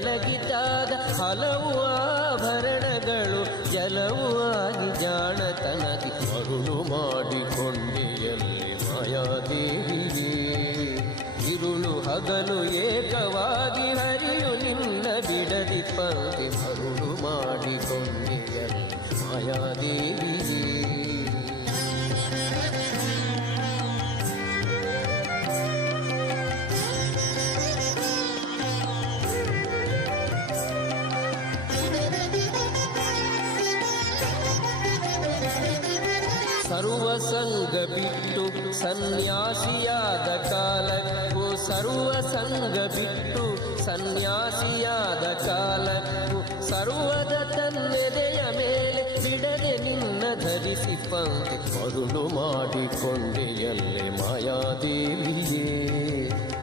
ಮಲಗಿದಾಗ ಹಲವು ಆಭರಣಗಳು ಜಲವು ಆಗಿ ಜಾಣತನದಿ ಮರುಳು ಮಾಡಿಕೊಂಡೆಯಲ್ಲಿ ಮಾಯಾದೇವಿಯೇ. ಇರುಳು ಹಗಲು ಏಕವಾಗಿ ಹರಿಯು ನಿನ್ನ ಬಿಡದಿ ಪಂಕ್ತಿ ಮರುಳು ಮಾಡಿಕೊಂಡೆಯಲ್ಲಿ ಮಾಯಾದೇವಿಯೇ. ಸರ್ವಸಂಗ ಬಿಟ್ಟು ಸನ್ಯಾಸಿಯಾದ ಕಾಲಕ್ಕೂ ಸರ್ವಸಂಗ ಬಿಟ್ಟು ಸನ್ಯಾಸಿಯಾದ ಕಾಲಕ್ಕೂ ಸರ್ವದ ತನ್ನೆದೆಯ ಮೇಲೆ ಬಿಡದೆ ನಿನ್ನ ಧರಿಸಿ ಪಂಕ್ತಿ ಮರುಳು ಮಾಡಿಕೊಂಡೆಯಲ್ಲೇ ಮಾಯಾದೇವಿಯೇ.